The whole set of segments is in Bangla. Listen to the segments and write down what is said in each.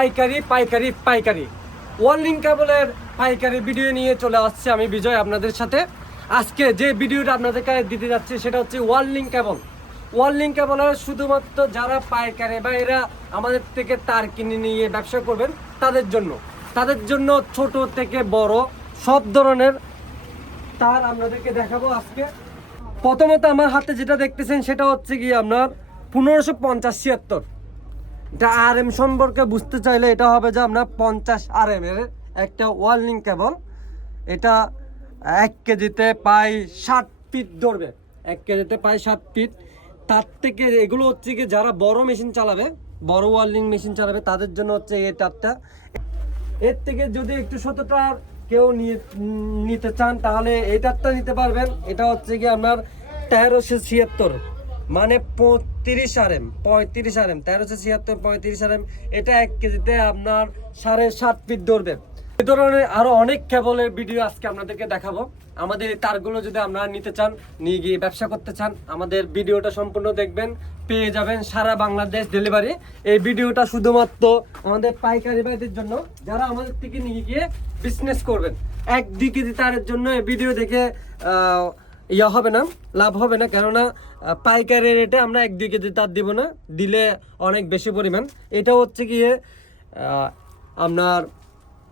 পাইকারি পাইকারি পাইকারি ওয়ার্ল্ডিং কেবলের পাইকারি ভিডিও নিয়ে চলে আসছে আমি বিজয় আপনাদের সাথে। আজকে যে ভিডিওটা আপনাদেরকে দিতে যাচ্ছি সেটা হচ্ছে ওয়ার্ল্ডিং কেবল। ওয়ার্ল্ডিং কেবলের শুধুমাত্র যারা পাইকারি বা এরা আমাদের থেকে তার কিনে নিয়ে ব্যবসা করবেন তাদের জন্য ছোট থেকে বড় সব ধরনের তার আপনাদেরকে দেখাবো আজকে। প্রথমত আমার হাতে যেটা দেখতেছেন সেটা হচ্ছে কি আপনার 1550-76। এটা RM সম্পর্কে বুঝতে চাইলে এটা হবে যে আপনার 50 RM এর একটা ওয়ার্ল্ডিং কেবল। এটা 1 কেজিতে প্রায় 60 ফিট ধরবে, 1 কেজিতে প্রায় 60 ফিট। তার থেকে এগুলো হচ্ছে কি যারা বড় মেশিন চালাবে, বড় ওয়ার্ল্ডিং মেশিন চালাবে তাদের জন্য হচ্ছে এই তারটা। এর থেকে যদি একটু ছোটটার কেউ নিতে চান তাহলে এই তারটা নিতে পারবেন। এটা হচ্ছে কি আপনার 1376, মানে 35 RM, 1376 35 RM। এটা 1 কেজিতে আপনার 7.5 ফিট ধরবে। এই ধরনের আরো অনেক কেবলের ভিডিও আজকে আপনাদেরকে দেখাবো। আমাদের এই তারগুলো যদি আপনারা নিতে চান, নিয়ে গিয়ে ব্যবসা করতে চান, আমাদের ভিডিওটা সম্পূর্ণ দেখবেন, পেয়ে যাবেন সারা বাংলাদেশ ডেলিভারি। এই ভিডিওটা শুধুমাত্র আমাদের পাইকারি ভাইদের জন্য, যারা আমাদের থেকে নিয়ে গিয়ে বিজনেস করবেন। 1-2 কেজি তারের জন্য এই ভিডিও দেখে হবে না, লাভ হবে না, কেননা পাইকারি রেটে আমরা 1-2 কেজি তার দিব না, দিলে অনেক বেশি পরিমাণ। এটা হচ্ছে গিয়ে আপনার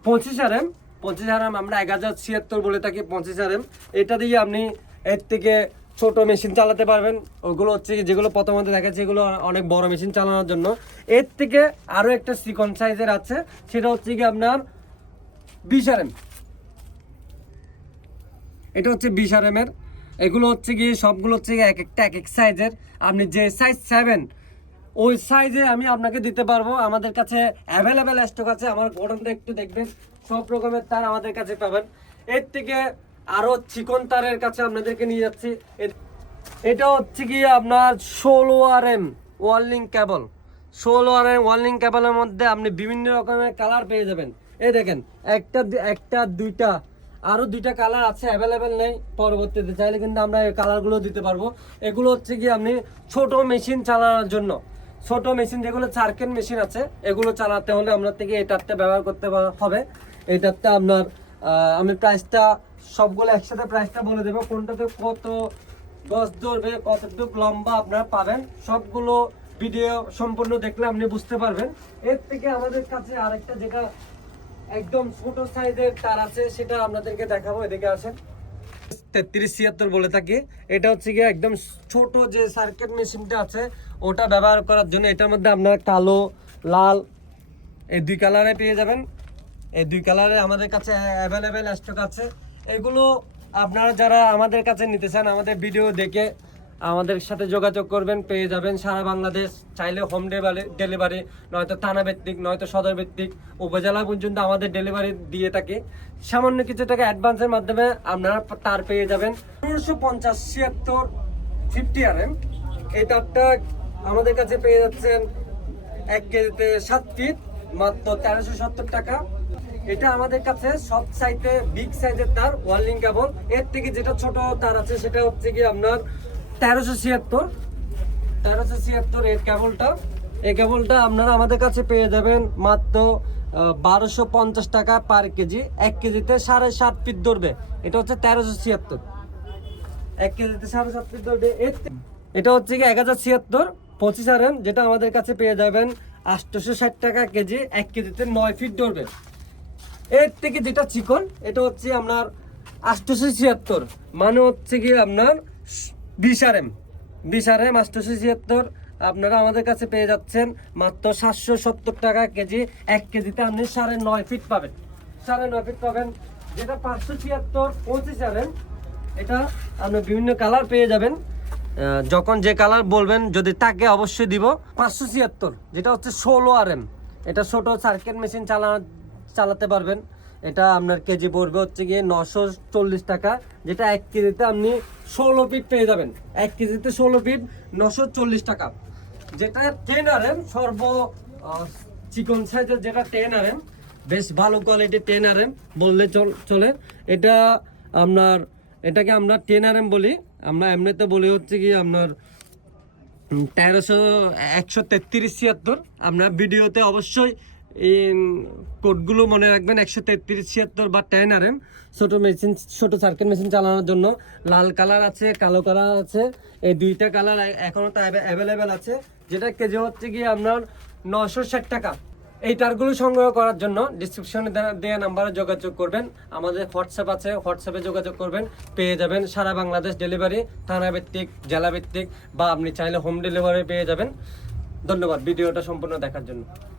25 RM, 25 RM আমরা 1076 বলে থাকি, 25 RM। এটা দিয়ে আপনি এর থেকে ছোট মেশিন চালাতে পারবেন। ওগুলো হচ্ছে যেগুলো প্রথমত দেখাচ্ছি এগুলো অনেক বড় মেশিন চালানোর জন্য। এর থেকে আরও একটা চিকন সাইজের আছে, সেটা হচ্ছে কি আপনার 20 RM। এটা হচ্ছে 20 RM এর। এগুলো হচ্ছে কি সবগুলো হচ্ছে এক একটা এক এক সাইজের। আপনি যে সাইজ চাইবেন ওই সাইজে আমি আপনাকে দিতে পারবো। আমাদের কাছে অ্যাভেলেবেল স্টক আছে। আমার গোডাউনটা একটু দেখবেন, সব রকমের তার আমাদের কাছে পাবেন। এর থেকে আরও চিকন তারের কাছে আপনাদেরকে নিয়ে যাচ্ছি। এটা হচ্ছে কি আপনার 16 RM ওয়ার্ল্ডিং কেবল। 16 RM ওয়ার্ল্ডিং কেবলের মধ্যে আপনি বিভিন্ন রকমের কালার পেয়ে যাবেন। এই দেখেন, একটা দুইটা আরও 2টা কালার আছে, অ্যাভেলেবেল নেই, পরবর্তীতে চাইলে কিন্তু আমরা এই কালারগুলো দিতে পারবো। এগুলো হচ্ছে কি আপনি ছোট মেশিন চালানোর জন্য, ছোট মেশিন যেগুলো চারকেন মেশিন আছে এগুলো চালাতে হলে আপনার থেকে এই তারটা ব্যবহার করতে হবে। এই তারটা আপনার আমি প্রাইসটা সবগুলো একসাথে প্রাইসটা বলে দেবো, কোনটাতে কত গজ ধরবে, কতটুকু লম্বা আপনারা পাবেন, সবগুলো ভিডিও সম্পূর্ণ দেখলে আপনি বুঝতে পারবেন। এর থেকে আমাদের কাছে আরেকটা যেটা একদম ছোট সাইজের তার আছে সেটা আপনাদেরকে দেখাবো। এদিকে আসেন, 3376 বলে থাকি। এটা হচ্ছে গিয়ে একদম ছোট যে সার্কিট মেশিনটা আছে ওটা ব্যবহার করার জন্য। এটার মধ্যে আপনার কালো, লাল এই 2 কালারে পেয়ে যাবেন। এই 2 কালারে আমাদের কাছে অ্যাভেলেবেল স্টক আছে। এগুলো আপনারা যারা আমাদের কাছে নিতে চান আমাদের ভিডিও দেখে আমাদের সাথে যোগাযোগ করবেন, পেয়ে যাবেন সারা বাংলাদেশ। চাইলে হোম ডেলিভারি, নয়তো থানা ভিত্তিক, নয়তো সদর ভিত্তিক, উপজেলা পর্যন্ত আমাদের ডেলিভারি দিয়ে থাকি। সামান্য কিছু টাকা অ্যাডভান্সের মাধ্যমে আপনারা তার পেয়ে যাবেন। 1550-76 50 RM এই তারটা আমাদের কাছে পেয়ে যাচ্ছেন 1 কেজিতে 7 ফিট, মাত্র 1370 টাকা। এটা আমাদের কাছে সব চাইতে বিগ সাইজের তার ওয়ার্ল্ডিং কেবল। এর থেকে যেটা ছোট তার আছে সেটা হচ্ছে কি আপনার 1376 এর কেবলটা। এই কেবলটা আপনারা আমাদের কাছে পেয়ে যাবেন মাত্র 1250 টাকা পার কেজি। 1 কেজিতে 7.5 ফিট ধরবে। এটা হচ্ছে 1376, 1 কেজিতে 7.5 ফিট ধরবে। এটা হচ্ছে কি 1076 25 RM, যেটা আমাদের কাছে পেয়ে যাবেন 860 টাকা কেজি। 1 কেজিতে 9 ফিট ধরবে। এর থেকে যেটা চিকন এটা হচ্ছে আপনার 876, মানে হচ্ছে কি আপনার 20 RM 876 আপনারা আমাদের কাছে পেয়ে যাচ্ছেন মাত্র 770 টাকা কেজি। 1 কেজিতে আপনি 9.5 ফিট পাবেন, 9.5 ফিট পাবেন। যেটা 576 25 RM, এটা আপনি বিভিন্ন কালার পেয়ে যাবেন। যখন যে কালার বলবেন যদি তাকে অবশ্যই দিব। 576 যেটা হচ্ছে 16 RM, এটা ছোট সার্কিট মেশিন চালাতে পারবেন। এটা আপনার কেজি পড়বে হচ্ছে গিয়ে 940 টাকা, যেটা 1 কেজিতে আপনি 16 ফিট পেয়ে যাবেন। 1 কেজিতে 16 ফিট 940 টাকা। যেটা 10 RM সর্ব চিকন সাইজের, যেটা 10 RM বেশ ভালো কোয়ালিটি 10 RM বললে চলে। এটা আপনার এটাকে আমরা 10 RM বলি, আমরা এমনিতে বলি হচ্ছে কি আপনার 13376। আপনার ভিডিওতে অবশ্যই এই কোডগুলো মনে রাখবেন, 13376 বা 10 RM, ছোট সার্কিট মেশিন চালানোর জন্য। লাল কালার আছে, কালো কালার আছে, এই দুইটা কালার এখনও তো অ্যাভেলেবেল আছে, যেটা কেজি হচ্ছে গিয়ে আপনার 960 টাকা। এই তারগুলো সংগ্রহ করার জন্য ডিসক্রিপশনে দেওয়া নাম্বারে যোগাযোগ করবেন। আমাদের হোয়াটসঅ্যাপ আছে, হোয়াটসঅ্যাপে যোগাযোগ করবেন, পেয়ে যাবেন সারা বাংলাদেশ ডেলিভারি, থানা ভিত্তিক, জেলা ভিত্তিক, বা আপনি চাইলে হোম ডেলিভারি পেয়ে যাবেন। ধন্যবাদ ভিডিওটা সম্পূর্ণ দেখার জন্য।